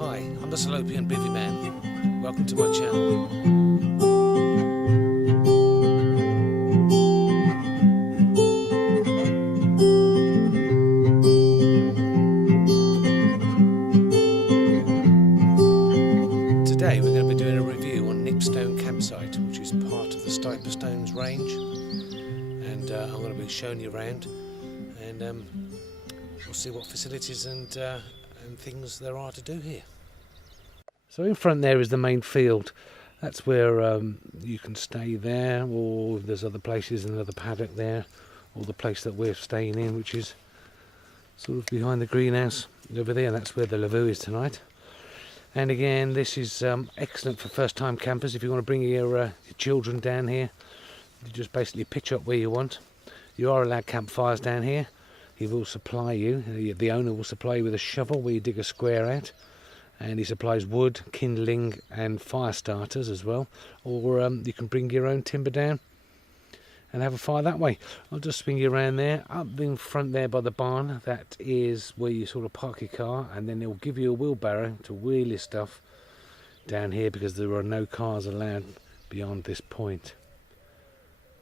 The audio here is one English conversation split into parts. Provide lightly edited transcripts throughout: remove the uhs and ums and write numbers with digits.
Hi, I'm the Salopian Bivvy Man. Welcome to my channel. Today we're going to be doing a review on Nipstone Campsite, which is part of the Stones range, and I'm going to be showing you around, and we'll see what facilities and things there are to do here. So in front there is the main field. That's where you can stay there, or there's other places, another paddock there, or the place that we're staying in, which is sort of behind the greenhouse over there. That's where the lavoo is tonight. And again, this is excellent for first time campers. If you want to bring your children down here, you just basically pitch up where you want. You are allowed campfires down here. He will supply you, the owner will supply you with a shovel where you dig a square out, and he supplies wood, kindling and fire starters as well, or you can bring your own timber down and have a fire that way. I'll just swing you around there, up in front there by the barn. That is where you sort of park your car, and then it'll give you a wheelbarrow to wheel your stuff down here, because there are no cars allowed beyond this point.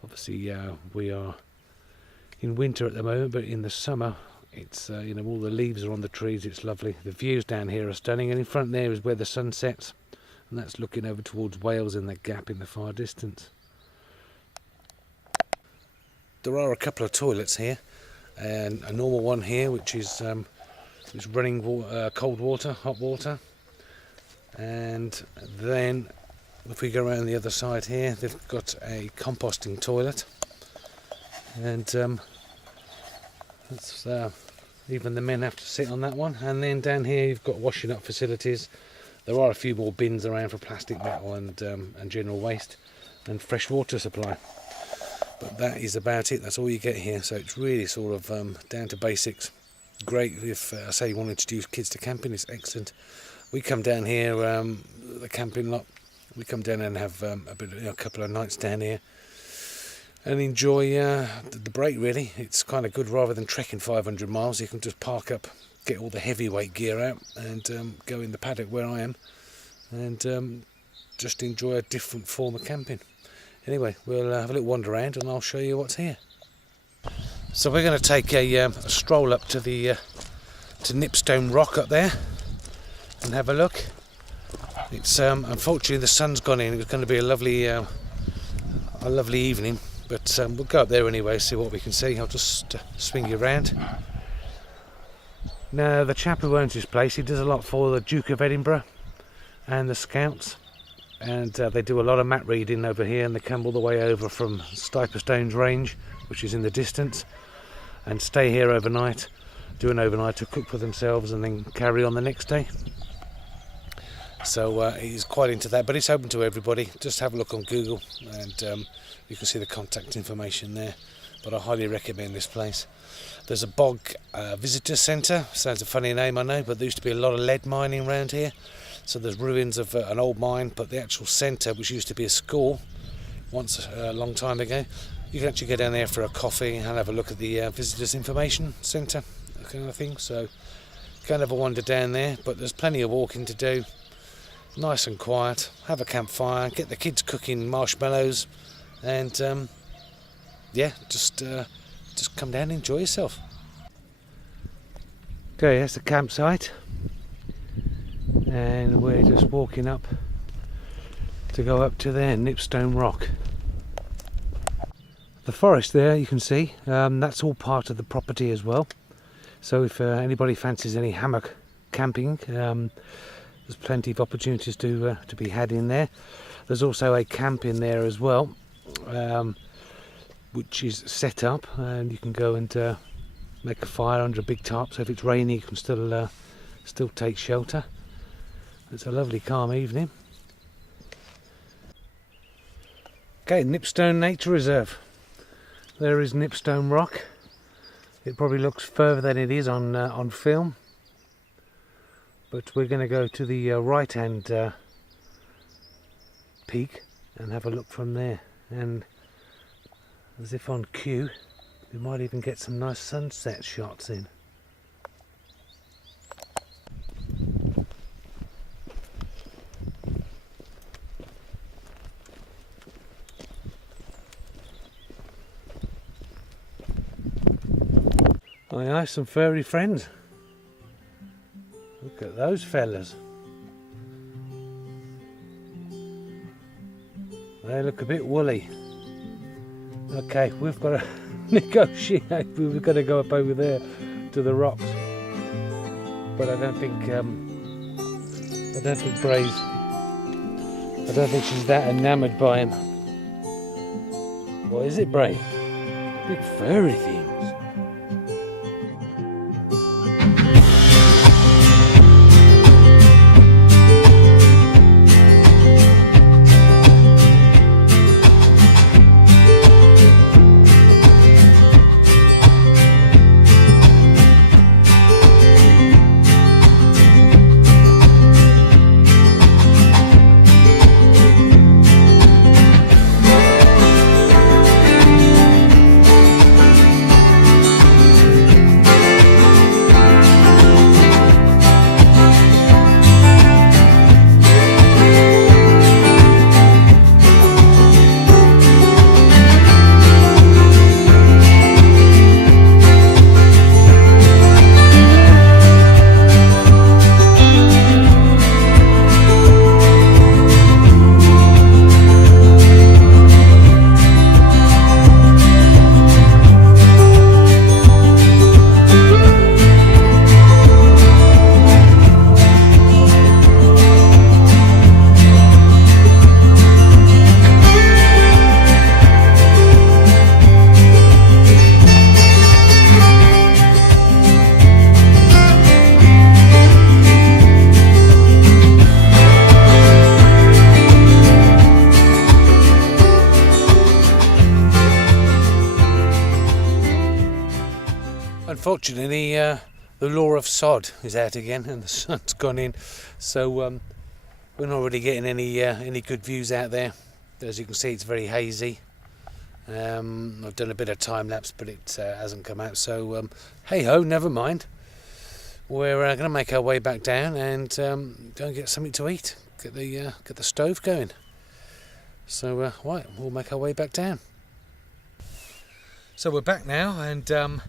Obviously we are in winter at the moment, but in the summer it's you know, all the leaves are on the trees. It's lovely. The views down here are stunning, and in front there is where the sun sets, and that's looking over towards Wales in that gap in the far distance. There are a couple of toilets here, and a normal one here which is running cold water, hot water, and then if we go around the other side here, they've got a composting toilet, and that's even the men have to sit on that one. And then down here you've got washing up facilities. There are a few more bins around for plastic, metal and general waste, and fresh water supply. But that is about it. That's all you get here. So it's really sort of down to basics. Great if I say you want to introduce kids to camping. It's excellent. We come down here, the camping lot. We come down and have a couple of nights down here and enjoy the break. Really, it's kind of good. Rather than trekking 500 miles, you can just park up, get all the heavyweight gear out, and go in the paddock where I am, and just enjoy a different form of camping. Anyway, we'll have a little wander around and I'll show you what's here. So we're going to take a stroll up to the to Nipstone Rock up there and have a look. It's unfortunately the sun's gone in. It was going to be a lovely evening, but we'll go up there anyway, see what we can see. I'll just swing you around. Now, the chap who owns this place, he does a lot for the Duke of Edinburgh and the Scouts. And they do a lot of mat reading over here, and they come all the way over from Stones range, which is in the distance, and stay here overnight, do an overnight to cook for themselves, and then carry on the next day. So he's quite into that, but it's open to everybody. Just have a look on Google, and you can see the contact information there. But I highly recommend this place. There's a bog visitor centre. Sounds a funny name, I know, but there used to be a lot of lead mining around here. So there's ruins of an old mine, but the actual centre, which used to be a school once a long time ago, you can actually go down there for a coffee and have a look at the visitors information centre, that kind of thing. So kind of a wander down there, but there's plenty of walking to do. Nice and quiet. Have a campfire, get the kids cooking marshmallows, and yeah, just come down and enjoy yourself. Okay, that's the campsite. And we're just walking up to go up to there, Nipstone Rock. The forest there, you can see, that's all part of the property as well. So if anybody fancies any hammock camping, there's plenty of opportunities to be had in there. There's also a camp in there as well, which is set up, and you can go and make a fire under a big tarp. So if it's rainy, you can still take shelter. It's a lovely calm evening. Okay, Nipstone Nature Reserve. There is Nipstone Rock. It probably looks further than it is on film, but we're going to go to the right hand peak and have a look from there. And as if on cue, we might even get some nice sunset shots in. Aye, aye, some furry friends. Look at those fellas. They look a bit woolly. Okay, we've got to negotiate. We've got to go up over there to the rocks. But I don't think Bray's. I don't think she's that enamoured by him. What is it, Bray? Big furry things. Unfortunately, the law of sod is out again, and the sun's gone in, so we're not really getting any good views out there. As you can see, it's very hazy. I've done a bit of time lapse, but it hasn't come out. So hey ho, never mind. We're going to make our way back down and go and get something to eat. Get the stove going. So right, we'll make our way back down. So we're back now, and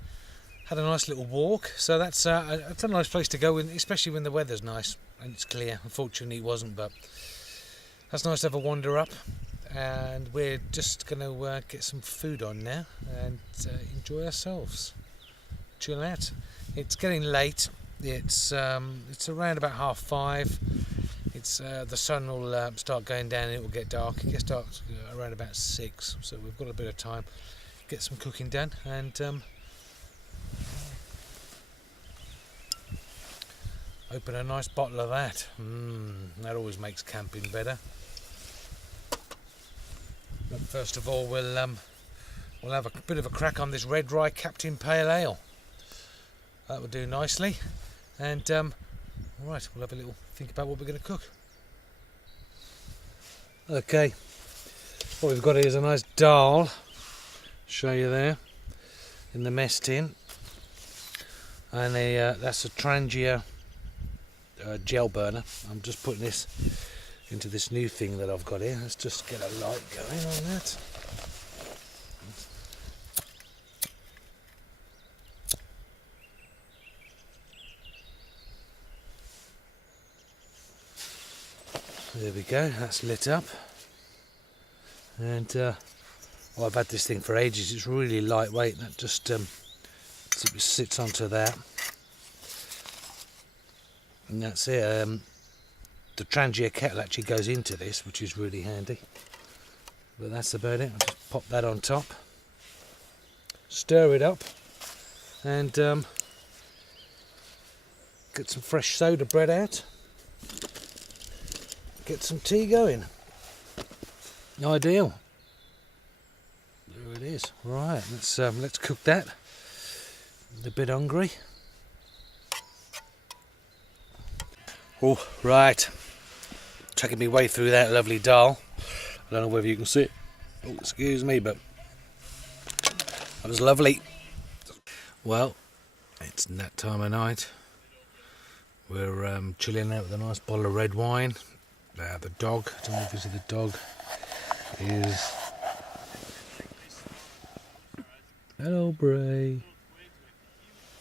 had a nice little walk. So that's a nice place to go, especially when the weather's nice and it's clear. Unfortunately it wasn't, but that's nice to have a wander up. And we're just going to get some food on now and enjoy ourselves, chill out. It's getting late. It's around about 5:30. It's the sun will start going down and it will get dark. It gets dark around about 6, so we've got a bit of time. Get some cooking done and open a nice bottle of that. That always makes camping better. But first of all, we'll have a bit of a crack on this Red Rye Captain Pale Ale. That will do nicely. And right, we'll have a little think about what we're going to cook. Okay, what we've got here is a nice dal. Show you there in the mess tin, and that's a Trangia Gel Burner. I'm just putting this into this new thing that I've got here. Let's just get a light going on that. There we go, that's lit up. And I've had this thing for ages. It's really lightweight. That just sits onto that. And that's it. The Trangia kettle actually goes into this, which is really handy. But that's about it. I'll just pop that on top, stir it up, and get some fresh soda bread out. Get some tea going. Ideal. There it is. Right, let's cook that. I'm a bit hungry. Oh, right. Tracking my way through that lovely dal. I don't know whether you can see it. Oh, excuse me, but that was lovely. Well, it's that time of night. We're chilling out with a nice bottle of red wine. The dog, I don't know if you see the dog, is... Hello, Bray.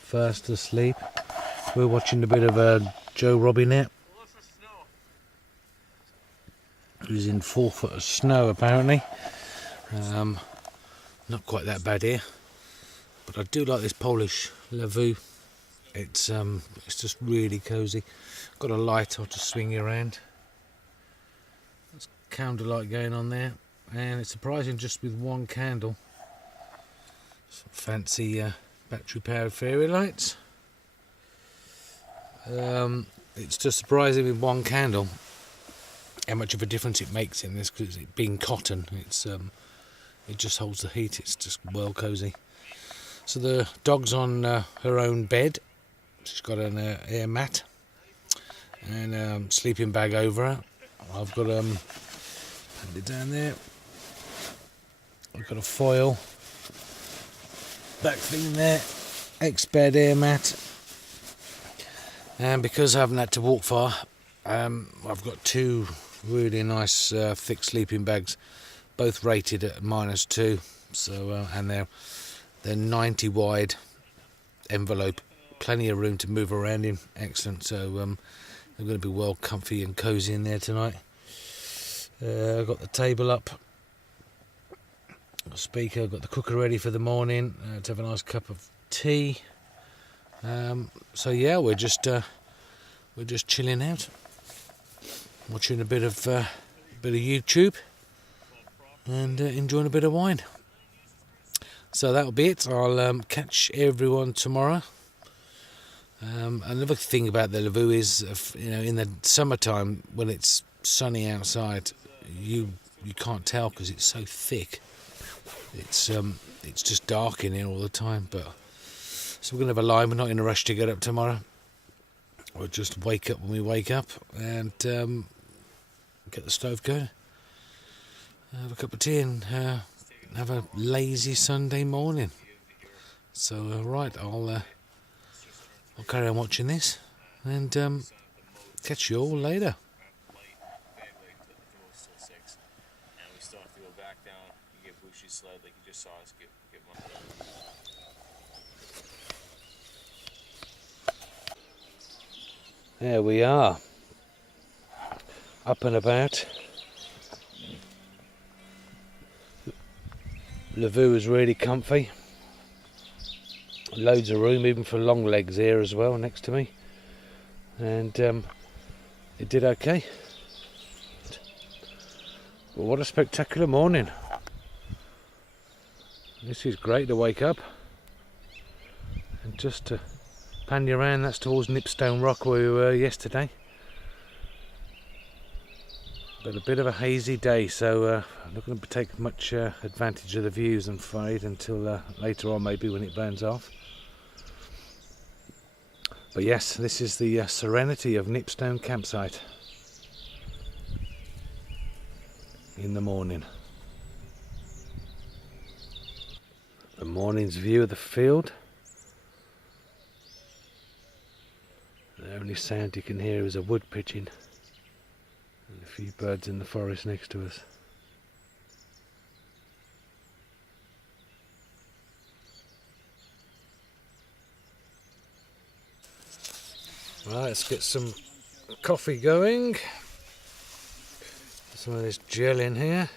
fast asleep. We're watching a bit of Joe Robinette, who's in 4 foot of snow apparently. Not quite that bad here, but I do like this Polish Lavu. It's just really cosy. Got a light, I'll just swing you around. There's candlelight going on there, and it's surprising just with one candle. Some fancy battery powered fairy lights. It's just surprising with one candle how much of a difference it makes in this, because it being cotton, it just holds the heat. It's just well cosy. So the dog's on her own bed. She's got an air mat and a sleeping bag over her. I've got it down there. I've got a foil back thing there, ex-bed air mat, and because I haven't had to walk far, I've got 2 really nice thick sleeping bags, both rated at -2. So and they're 90 wide envelope, plenty of room to move around in. Excellent. So they're going to be well comfy and cosy in there tonight. I've got the table up, got a speaker, I've got the cooker ready for the morning to have a nice cup of tea. So yeah, we're just chilling out, watching a bit of YouTube, and enjoying a bit of wine. So that'll be it. I'll catch everyone tomorrow. Another thing about the Lavu is, in the summertime when it's sunny outside, you can't tell because it's so thick. It's just dark in here all the time. But so we're gonna have a line. We're not in a rush to get up tomorrow. We'll just wake up when we wake up and get the stove going. Have a cup of tea and have a lazy Sunday morning. So right, I'll carry on watching this and catch you all later. There we are, up and about. Lavu is really comfy. Loads of room, even for long legs here as well, next to me. And it did okay. Well, what a spectacular morning. This is great to wake up. And just to pan you around, that's towards Nipstone Rock where we were yesterday. But a bit of a hazy day, so I'm not going to take much advantage of the views, I'm afraid, until later on, maybe when it burns off. But yes, this is the serenity of Nipstone Campsite in the morning. The morning's view of the field. The only sound you can hear is a wood pitching and a few birds in the forest next to us. Right, let's get some coffee going. Some of this gel in here.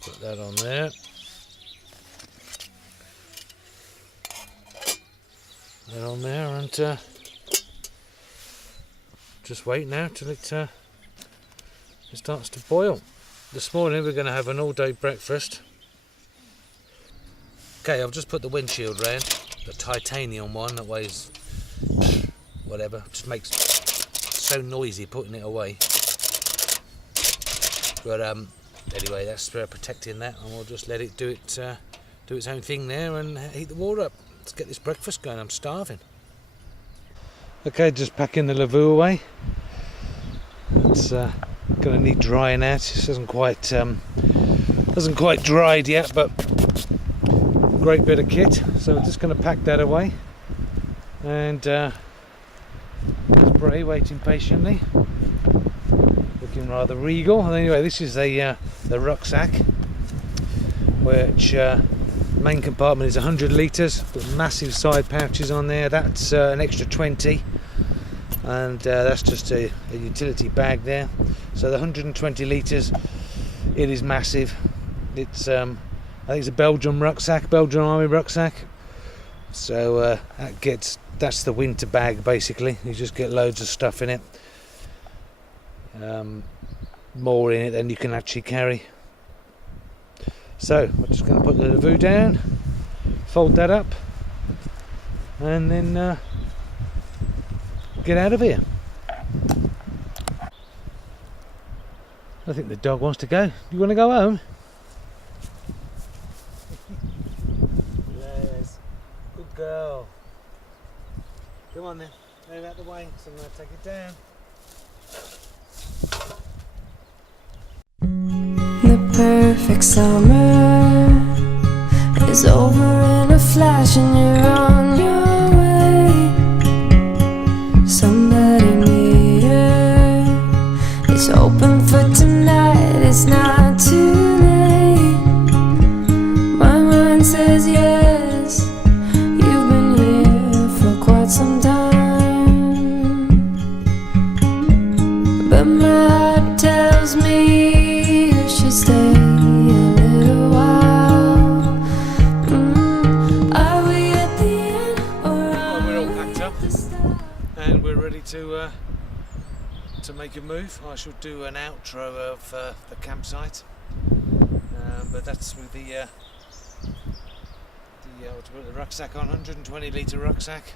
Put that on there. That on there, and just wait now till it starts to boil. This morning we're going to have an all-day breakfast. Okay, I've just put the windshield round, the titanium one that weighs whatever, just makes so noisy putting it away. But anyway, that's protecting that, and we'll just let it do its own thing there and heat the water up. Let's get this breakfast going, I'm starving. Okay, just packing the Lavu away. It's going to need drying out. This hasn't quite dried yet, but great bit of kit. So we're just going to pack that away. And Bray waiting patiently, looking rather regal. And anyway, this is the rucksack. which main compartment is 100 litres, with massive side pouches on there. That's an extra 20, and that's just a utility bag there. So the 120 litres, it is massive. It's I think it's a Belgian rucksack, Belgian Army rucksack. So that's the winter bag basically. You just get loads of stuff in it, more in it than you can actually carry. So we're just going to put the Lavoo down, fold that up, and then get out of here. I think the dog wants to go. You want to go home? Yes, good girl. Come on then, move out the way, so I'm going to take it down. The perfect summer is over in a flash and you're on your way. Somebody near is open for tonight, it's not too late. My mind says yes, you've been here for quite some time, but my heart tells me stay a little while. Are we at the end or well, we're all packed up and we're ready to make a move. I shall do an outro of the campsite, but that's with the rucksack on, 120 litre rucksack.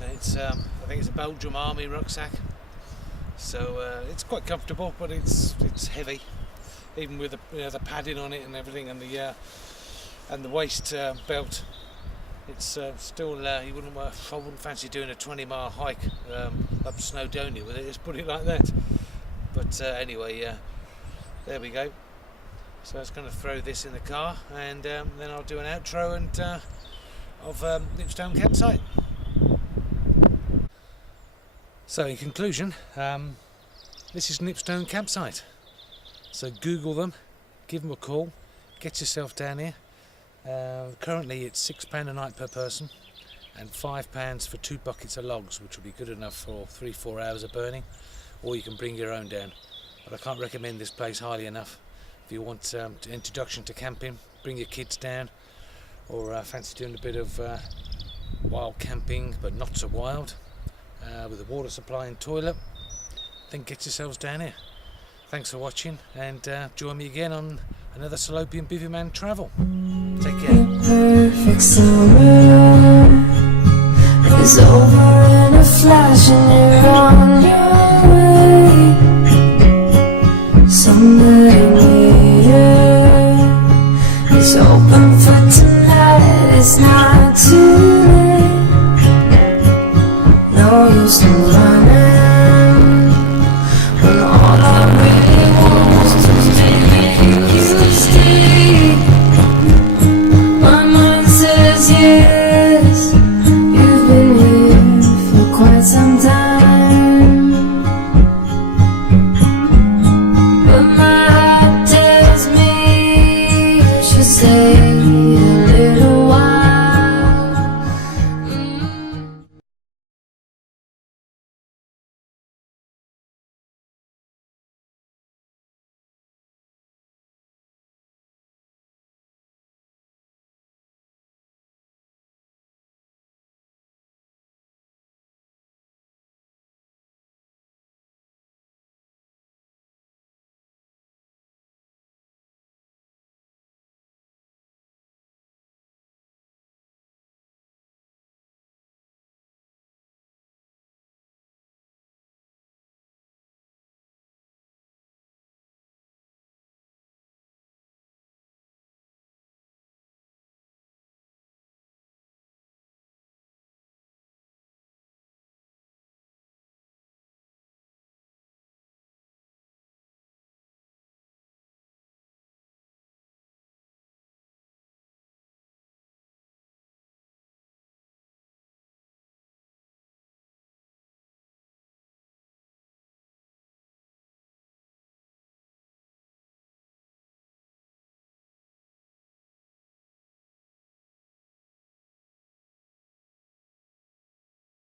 It's I think it's a Belgian Army rucksack. So it's quite comfortable, but it's heavy, even with the padding on it and everything, and the waist belt. It's still I wouldn't fancy doing a 20-mile hike up Snowdonia with it. Let's put it like that. But anyway, there we go. So I was going to throw this in the car, and then I'll do an outro and of Nipstone Campsite. So in conclusion, this is Nipstone Campsite. So Google them, give them a call, get yourself down here. Currently it's £6 a night per person and £5 for 2 buckets of logs, which will be good enough for 3-4 hours of burning, or you can bring your own down. But I can't recommend this place highly enough. If you want an introduction to camping, bring your kids down, or fancy doing a bit of wild camping but not so wild, with a water supply and toilet, then get yourselves down here. Thanks for watching, and join me again on another Salopian Bivvyman travel. Take care. the perfect summer is over in a flash and you're on